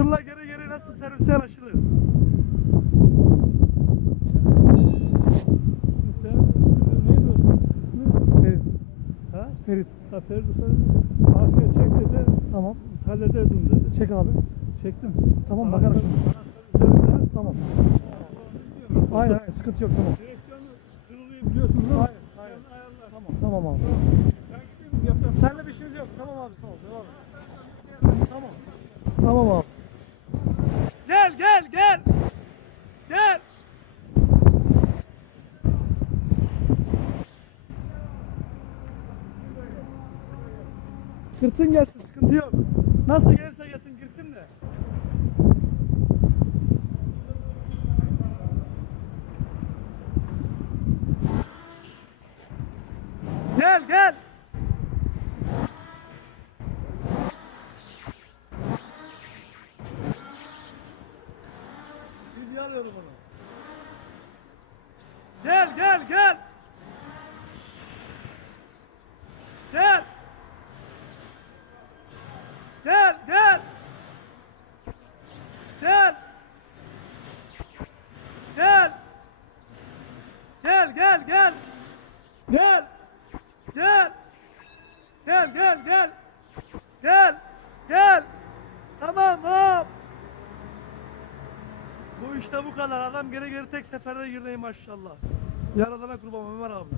Tırla geri geri nasıl servise yanaşılır? Ha? Ferit. Ha Ferdi sana arkaya çek dedi. Tamam. Hallederdim dedi. Çek abi. Çektim. Tamam bakarız şimdi. Tamam. Hayır hayır sıkıntı yok tamam. Direksiyonu kırılıyor biliyorsun değil mi? Hayır, hayır. Tamam tamam abi. Ben gideyim yapacağım. Seninle bir şeyimiz yok. Tamam abi sağ ol. Devam et. Tamam. Tamam abi. Gel gel gel. Gel. Kırsın gelsin sıkıntı yok. Nasıl gelirse gelsin girsin de. Gel gel. Video alıyorum onu. Gel gel gel. Gel. Gel gel. Gel. Gel. Gel gel gel. Gel. Gel. Gel gel gel. Gel. Gel. Tamam hop. Bu işte bu kadar. Adam geri geri tek seferde girdi maşallah. Yaradana kurban Ömer abi.